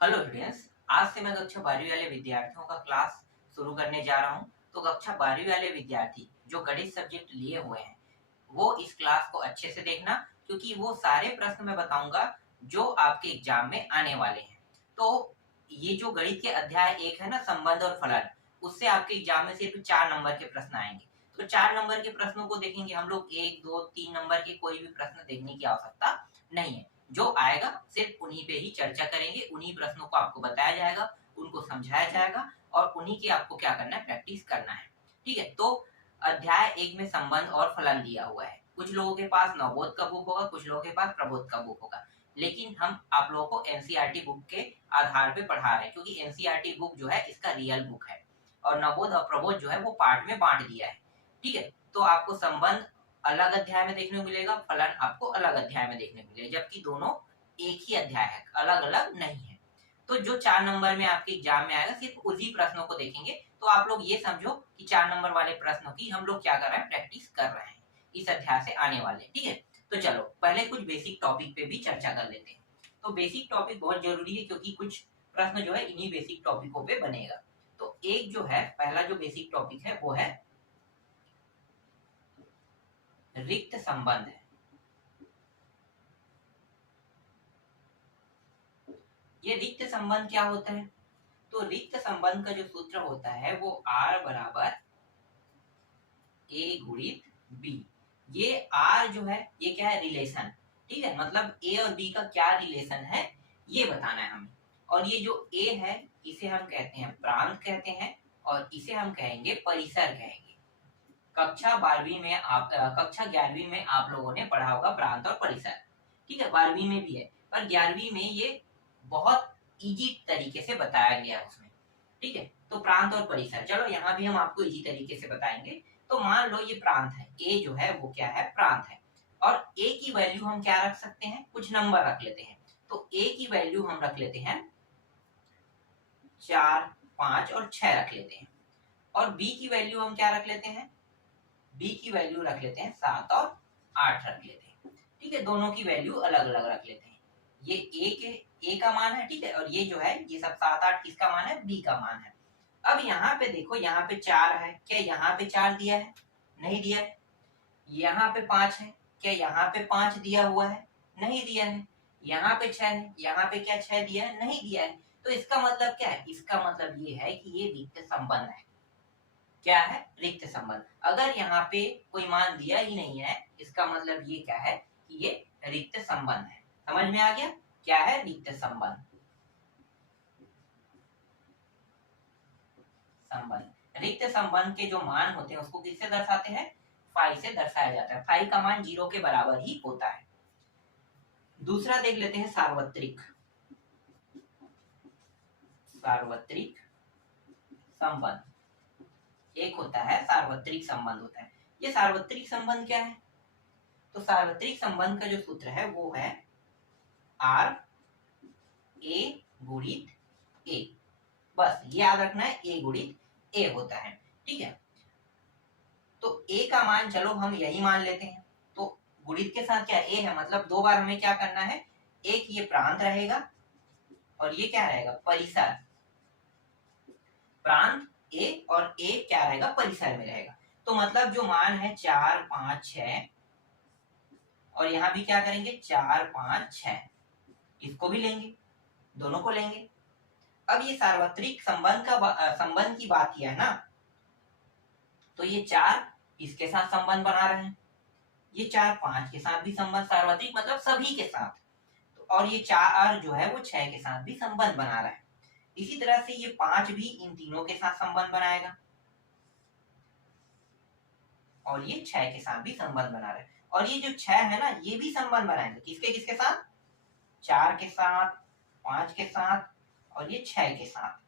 Hello students. आज से मैं कक्षा 12वीं वाले विद्यार्थियों का क्लास शुरू करने जा रहा हूं। तो कक्षा 12वीं वाले विद्यार्थी जो गणित सब्जेक्ट लिए हुए हैं वो इस क्लास को अच्छे से देखना, क्योंकि वो सारे प्रश्न मैं बताऊंगा जो आपके एग्जाम में आने वाले हैं। तो ये जो गणित के अध्याय एक है ना, संबंध और फलन, उससे आपके एग्जाम में सिर्फ 4 नंबर के प्रश्न आएंगे। तो 4 नंबर के प्रश्नों को देखेंगे हम लोग, 1 2 3 नंबर के कोई भी प्रश्न देखने की आवश्यकता नहीं है। जो आएगा सिर्फ उन्हीं पे ही चर्चा करेंगे, उन्हीं प्रश्नों को आपको बताया जाएगा, उनको समझाया जाएगा और उन्हीं की आपको क्या करना है, प्रैक्टिस करना है। ठीक है। तो अध्याय एक में संबंध और फलन दिया हुआ है। कुछ लोगों के पास नवबोध का बुक होगा, कुछ लोगों के पास प्रबोध का बुक होगा, लेकिन हम आप लोगों को एनसीईआरटी बुक के आधार पे पढ़ा रहे हैं, क्योंकि एनसीईआरटी बुक जो है इसका रियल बुक है और नवबोध और प्रबोध जो है वो पार्ट में बांट दिया है। ठीक है। तो आपको संबंध अलग अध्याय में देखने को मिलेगा, फलन आपको अलग अध्याय में देखने को मिलेगा, जबकि दोनों एक ही अध्याय है, अलग अलग नहीं है। तो जो 4 नंबर में आपके एग्जाम में आएगा सिर्फ उसी प्रश्नों को देखेंगे। तो आप लोग ये समझो कि 4 नंबर वाले प्रश्नों की हम लोग क्या कर रहे हैं, प्रैक्टिस कर रहे हैं इस अध्याय से आने वाले। ठीक है। तो चलो पहले कुछ बेसिक टॉपिक पे भी चर्चा कर लेते हैं। तो बेसिक टॉपिक बहुत जरूरी है, क्योंकि कुछ प्रश्न जो है इन्हीं बेसिक टॉपिकों पे बनेगा। तो एक जो है, पहला जो बेसिक टॉपिक है वो है रिक्त संबंध है। ये रिक्त संबंध क्या होता है? तो रिक्त संबंध का जो सूत्र होता है वो R बराबर A गुणित B। ये R जो है ये क्या है, रिलेशन। ठीक है, मतलब A और B का क्या रिलेशन है ये बताना है हमें। और ये जो A है इसे हम कहते हैं प्रांत कहते हैं, और इसे हम कहेंगे परिसर कहेंगे। कक्षा 11वीं में आप लोगों ने पढ़ा होगा प्रांत और परिसर। ठीक है, 12वीं में भी है, पर 11वीं में ये बहुत इजी तरीके से बताया गया है उसमें। ठीक है। तो प्रांत और परिसर, चलो यहाँ भी हम आपको इजी तरीके से बताएंगे। तो मान लो ये प्रांत है, ए जो है वो क्या है, प्रांत है। और ए की वैल्यू हम क्या रख सकते हैं, कुछ नंबर रख लेते हैं। तो ए की वैल्यू हम रख लेते हैं 4 5 और 6 रख लेते हैं। और बी की वैल्यू हम क्या रख लेते हैं, बी की वैल्यू रख लेते हैं 7 और 8 रख लेते हैं। ठीक है, दोनों की वैल्यू अलग अलग रख लेते हैं। ये ए का मान है, ठीक है, और ये जो है ये सब 7 8 किसका मान है, बी का मान है। अब यहाँ पे देखो, यहाँ पे 4 है, क्या यहाँ पे 4 दिया है, नहीं दिया है। यहाँ पे 5 है, क्या यहाँ पे 5 दिया हुआ है, नहीं दिया है। यहाँ पे 6 है, यहाँ पे क्या 6 दिया है, नहीं दिया है। तो इसका मतलब क्या है, इसका मतलब ये है कि ये रिक्त संबंध है। क्या है, रिक्त संबंध। अगर यहाँ पे कोई मान दिया ही नहीं है, इसका मतलब ये क्या है कि ये रिक्त संबंध है। समझ में आ गया, क्या है रिक्त संबंध। संबंध, रिक्त संबंध के जो मान होते हैं उसको किससे दर्शाते हैं, फाई से दर्शाया जाता है। फाई का मान 0 के बराबर ही होता है। दूसरा देख लेते हैं सार्वत्रिक। सार्वत्रिक संबंध एक होता है, सार्वत्रिक संबंध होता है। ये सार्वत्रिक संबंध क्या है? तो सार्वत्रिक संबंध का जो सूत्र है वो है आर ए गुणित ए। बस ये याद रखना है, ए गुणित ए होता है। ठीक है। तो ए का मान चलो हम यही मान लेते हैं। तो गुणित के साथ क्या ए है, मतलब 2 बार हमें क्या करना है, एक ये प्रांत रहेगा और ये क्या रहेगा, परिसर। प्रांत ए और ए क्या रहेगा, परिसर में रहेगा। तो मतलब जो मान है 4 5 6, और यहां भी क्या करेंगे 4 5 6, इसको भी लेंगे, दोनों को लेंगे। अब ये सार्वत्रिक संबंध की बात किया है ना, तो ये 4 इसके साथ संबंध बना रहे हैं, ये 4 5 के साथ भी संबंध, सार्वत्रिक मतलब सभी के साथ। तो और ये 4 जो है वो 6 के साथ भी संबंध बना रहा है। इसी तरह से ये 5 भी इन तीनों के साथ संबंध बनाएगा, और ये 6 के साथ भी संबंध बना रहा है। और ये जो 6 है ना, ये भी संबंध बनाएगा, किसके किसके साथ, 4 के साथ, 5 के साथ और ये 6 के साथ।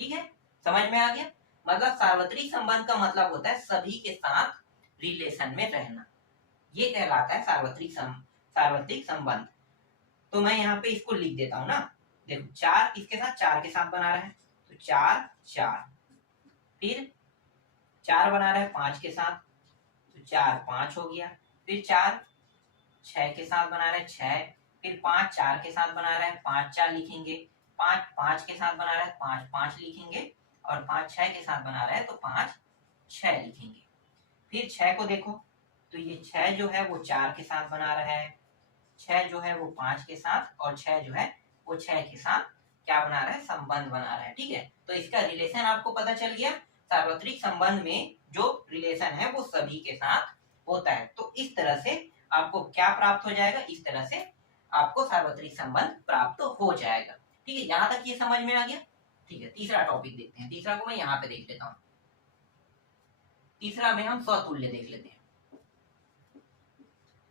ठीक है, समझ में आ गया। मतलब सार्वत्रिक संबंध का मतलब होता है सभी के साथ रिलेशन में रहना, ये कहलाता है सार्वत्रिक संबंध। तो मैं यहाँ पे इसको लिख देता हूँ ना, देखो 4 किसके साथ, 4 के साथ बना रहा है, तो 4 4, फिर 4 बना रहा है 5 के साथ, तो 4 5 हो गया, फिर 4 6 के साथ बना रहा है 6, फिर 5 4 के साथ बना रहा है 5 4 लिखेंगे, 5 5 के साथ बना रहा है 5 5 लिखेंगे, और 5 6 के साथ बना रहा है तो 5 6 लिखेंगे। फिर 6 को देखो, तो ये 6 जो है वो 4 के साथ बना रहा है, 6 जो है वो 5 के साथ, और 6 जो है वो 6 के साथ क्या बना रहा है, संबंध बना रहा है। ठीक है, तो इसका रिलेशन आपको पता चल गया। सार्वत्रिक संबंध में जो रिलेशन है वो सभी के साथ होता है। तो इस तरह से आपको क्या प्राप्त हो जाएगा, इस तरह से आपको सार्वत्रिक संबंध प्राप्त हो जाएगा। ठीक है, यहाँ तक ये समझ में आ गया। ठीक है, तीसरा टॉपिक देखते हैं। तीसरा को मैं यहाँ पे देख लेता हूँ। तीसरा में हम स्वतुल्य देख लेते हैं।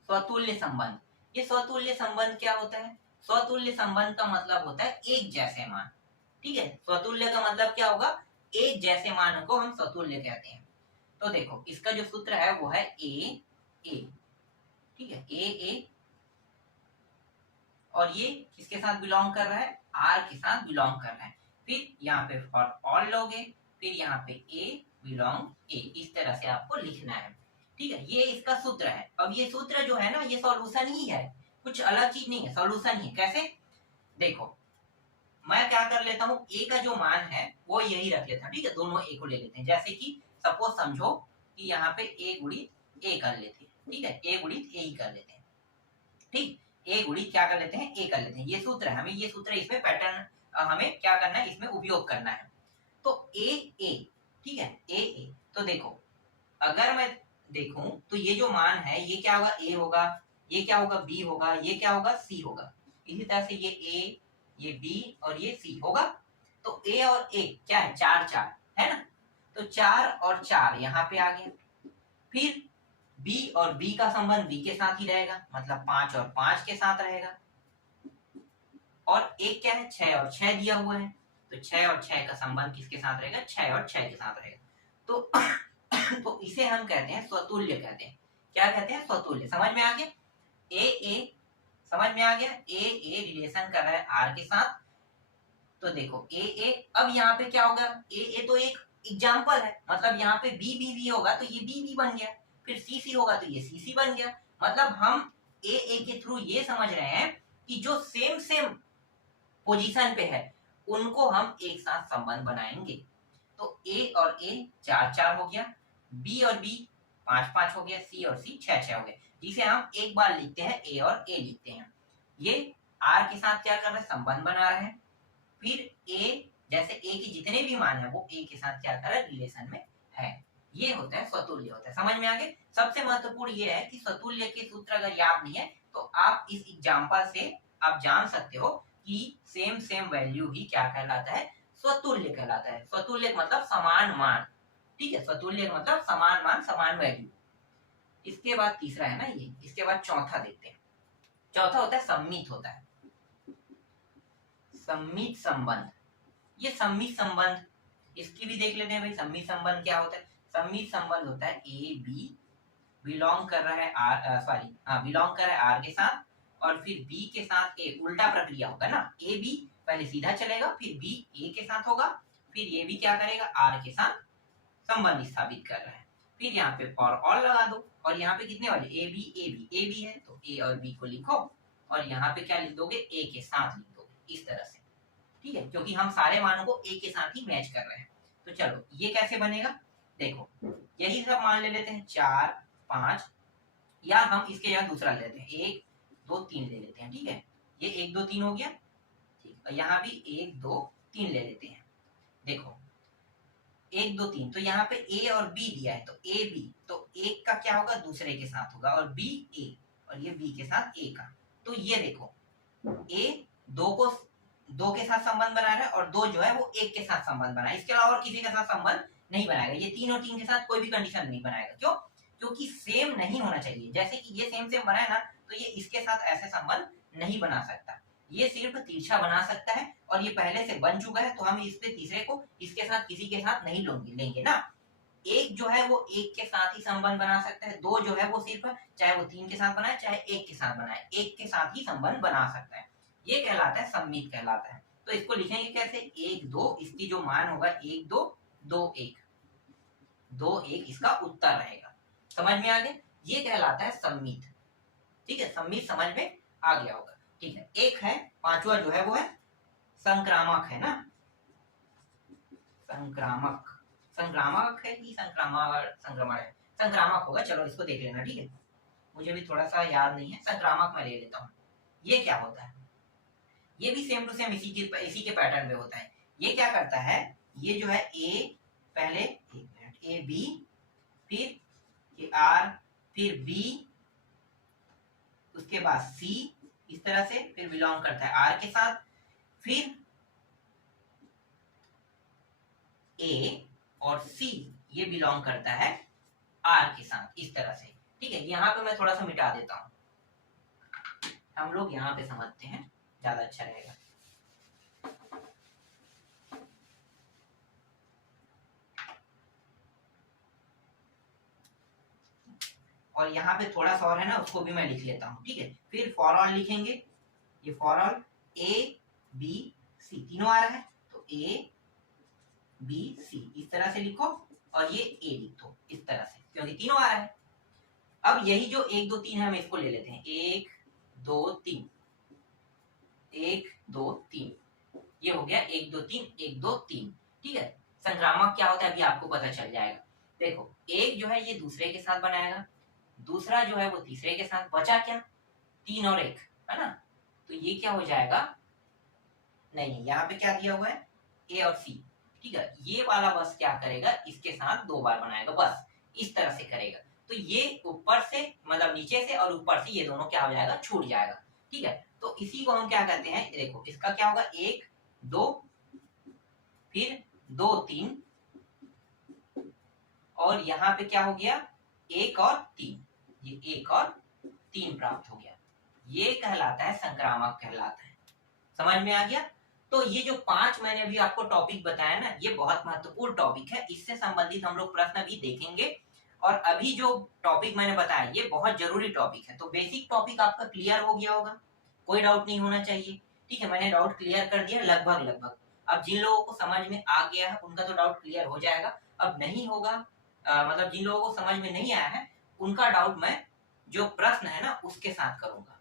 स्वतुल्य संबंध, ये स्वतुल्य संबंध क्या होता है? स्वतुल्य संबंध का मतलब होता है एक जैसे मान। ठीक है, स्वतुल्य का मतलब क्या होगा, एक जैसे मान को हम स्वतुल्य कहते हैं। तो देखो, इसका जो सूत्र है वो है ए ए। ठीक है, ए ए, और ये किसके साथ बिलोंग कर रहा है, आर के साथ बिलोंग कर रहा है। फिर यहाँ पे फॉर ऑल लोगे, फिर यहाँ पे ए बिलोंग ए, इस तरह से आपको लिखना है। ठीक है, ये इसका सूत्र है। अब ये सूत्र जो है ना, ये सॉल्यूशन ही है, कुछ अलग चीज नहीं है, सॉल्यूशन ही। कैसे, देखो मैं क्या कर लेता हूँ, ए का जो मान है वो यही रख लेता हूँ। ठीक है, दोनों ए को ले लेते हैं। जैसे कि सपोज समझो कि यहाँ पे ए गुणित ए कर लेते हैं। ठीक है, ए गुणित ए ही कर लेते हैं। ठीक, ए गुणित क्या कर लेते हैं, ए कर लेते हैं। ये सूत्र है, हमें ये सूत्र इसमें पैटर्न हमें क्या करना है, इसमें उपयोग करना है। तो ए ए, ठीक है, ए ए। तो देखो, अगर मैं देखूं तो ये जो मान है ये क्या होगा, ए होगा, ये क्या होगा, बी होगा, ये क्या होगा, सी होगा। इसी तरह से ये ए, ये बी और ये सी होगा। तो ए और ए क्या है, 4 4 है ना। तो 4 और 4 यहाँ पे आ गया। फिर बी और बी का संबंध बी के साथ ही रहेगा, मतलब 5 और 5 के साथ रहेगा। और एक क्या है, 6 और 6 दिया हुआ है, तो 6 और 6 का संबंध किसके साथ रहेगा, 6 और 6 के साथ रहेगा। तो तो इसे हम कहते हैं स्वतुल्य कहते हैं। क्या कहते हैं, स्वतुल्य। समझ में आ गया, ए ए समझ में आ गया। ए ए रिलेशन कर रहा है आर के साथ। तो देखो ए ए, अब यहाँ पे क्या होगा, ए ए तो एक एग्जाम्पल है, मतलब यहाँ पे बी बी बी होगा तो ये बी बी बन गया। फिर सी सी होगा तो ये सी सी बन गया। मतलब हम ए ए के थ्रू ये समझ रहे हैं कि जो सेम सेम पोजीशन पे है उनको हम एक साथ संबंध बनाएंगे। तो ए और ए 4 4 हो गया, बी और बी 5 5 हो गया, सी और सी 6 6 हो गया, जिसे हम एक बार लिखते हैं ए और ए लिखते हैं। ये आर के साथ क्या कर रहे हैं, संबंध बना रहे हैं। फिर ए, जैसे ए के जितने भी मान है वो ए के साथ क्या कर रहा है, रिलेशन में है। ये होता है स्वतुल्य होता है। समझ में आ गया। सबसे महत्वपूर्ण ये है कि स्वतुल्य के सूत्र अगर याद नहीं है तो आप इस एग्जांपल से आप जान सकते हो कि सेम सेम वैल्यू ही क्या कहलाता है, स्वतुल्य कहलाता है। स्वतुल्य मतलब समान मान। ठीक है, स्वतुल्य मतलब समान मान, समान वैल्यू। इसके बाद तीसरा है ना ये, इसके बाद चौथा देखते हैं। चौथा होता है सम्मित होता है, सम्मित संबंध। ये सम्मित संबंध, इसकी भी देख लेते हैं भाई। सम्मित संबंध क्या होता है, सम्मित संबंध होता है ए बी बिलोंग कर रहा है आर, बिलोंग कर रहा है आर के साथ, और फिर बी के साथ ए। उल्टा प्रक्रिया होगा ना, ए बी पहले सीधा चलेगा, फिर बी ए के साथ होगा, फिर ये भी क्या करेगा, आर के साथ संबंध स्थापित कर रहा है। फिर यहाँ पे फॉर ऑल लगा दो, और यहाँ पे कितने वाले, A B A B, A B है तो ए और बी को लिखो, और यहाँ पे क्या लिख दोगे, ए के साथ लिख दोगे, इस तरह से। ठीक है, क्योंकि हम सारे मानों को ए के साथ ही मैच कर रहे हैं। तो चलो ये कैसे बनेगा, देखो यही सब मान ले लेते हैं 4 5, या हम इसके यहाँ दूसरा ले लेते हैं 1 2 3 ले लेते हैं। ठीक है, ये 1 2 3 हो गया। ठीक, और यहाँ भी 1 2 3 ले लेते हैं। देखो 1 2 3, तो यहाँ पे ए और बी दिया है, तो ए बी, तो एक का क्या होगा, दूसरे के साथ होगा, और बी ए, और ये बी के साथ ए का। तो ये देखो ए दो के साथ संबंध बना रहा है, और दो जो है वो एक के साथ संबंध बना है। इसके अलावा और किसी के साथ संबंध नहीं बनाएगा। ये 3 और 3 के साथ कोई भी कंडीशन नहीं बनाएगा। क्यों, क्योंकि सेम नहीं होना चाहिए। जैसे कि ये सेम सेम बना है ना, तो ये इसके साथ ऐसे संबंध नहीं बना सकता। ये सिर्फ तिरछा बना सकता है, और ये पहले से बन चुका है, तो हम इस पे तीसरे को इसके साथ किसी के साथ नहीं लेंगे ना। एक जो है वो एक के साथ ही संबंध बना सकता है, दो जो है वो सिर्फ चाहे वो 3 के साथ बनाए चाहे एक के साथ बनाए, एक के साथ ही संबंध बना सकता है। ये कहलाता है सम्मित कहलाता है। तो इसको लिखेंगे कैसे, 1 2, इसकी जो मान होगा 1 2 2 1 2 1, इसका उत्तर रहेगा। समझ में आ गया, ये कहलाता है सम्मित। ठीक है, सम्मित समझ में आ गया होगा। ठीक है, एक है पांचवा जो है वो है संक्रामक है ना, संक्रामक, संक्रामक है कि संक्रामक, संक्रमण है, संक्रामक होगा। चलो इसको देख लेना, ठीक है, मुझे भी थोड़ा सा याद नहीं है, संक्रामक मैं ले लेता हूँ। ये क्या होता है, ये भी सेम टू सेम इसी के पैटर्न पे होता है। ये क्या करता है, ये जो है ए, पहले एक मिनट, ए बी, फिर ये आर, फिर बी, उसके बाद सी, इस तरह से फिर बिलोंग करता है आर के साथ, फिर ए और सी ये बिलोंग करता है आर के साथ, इस तरह से। ठीक है, यहाँ पे मैं थोड़ा सा मिटा देता हूं, हम लोग यहाँ पे समझते हैं, ज्यादा अच्छा रहेगा। और यहाँ पे थोड़ा सा और है ना, उसको भी मैं लिख लेता हूँ, ठीक है। फिर फॉर ऑल लिखेंगे, ये for all A B C तीनों आ रहा है, तो ए बी सी इस तरह से लिखो, और ये ए लिख दो इस तरह से, क्योंकि तीनों आ रहा है। अब यही जो 1 2 3 है, हम इसको ले लेते हैं, 1 2 3, 1 2 3, ये हो गया 1 2 3 1 2 3, ठीक है। संक्रामक क्या होता है अभी आपको पता चल जाएगा। देखो, एक जो है ये दूसरे के साथ बनाएगा, दूसरा जो है वो तीसरे के साथ, बचा क्या, 3 और 1, है ना। तो ये क्या हो जाएगा, नहीं यहाँ पे क्या दिया हुआ है, ए और सी, ठीक है। ये वाला बस क्या करेगा, इसके साथ 2 बार बनाएगा, बस इस तरह से करेगा। तो ये ऊपर से मतलब नीचे से और ऊपर से ये दोनों क्या हो जाएगा, छूट जाएगा, ठीक है। तो इसी को हम क्या करते हैं, देखो इसका क्या होगा, 1 2 फिर 2 3, और यहाँ पे क्या हो गया, 1 और 3, ये 1 और 3 प्राप्त हो गया। ये कहलाता है संक्रामक कहलाता है, समझ में आ गया। तो ये जो 5 मैंने अभी आपको टॉपिक बताया ना, ये बहुत महत्वपूर्ण टॉपिक है, इससे संबंधित हम लोग प्रश्न भी देखेंगे। और अभी जो टॉपिक मैंने बताया ये बहुत जरूरी टॉपिक है, तो बेसिक टॉपिक आपका क्लियर हो गया होगा, कोई डाउट नहीं होना चाहिए, ठीक है। मैंने डाउट क्लियर कर दिया लगभग लगभग। अब जिन लोगों को समझ में आ गया है उनका तो डाउट क्लियर हो जाएगा, अब नहीं होगा मतलब जिन लोगों को समझ में नहीं आया है उनका डाउट मैं जो प्रश्न है ना उसके साथ करूंगा।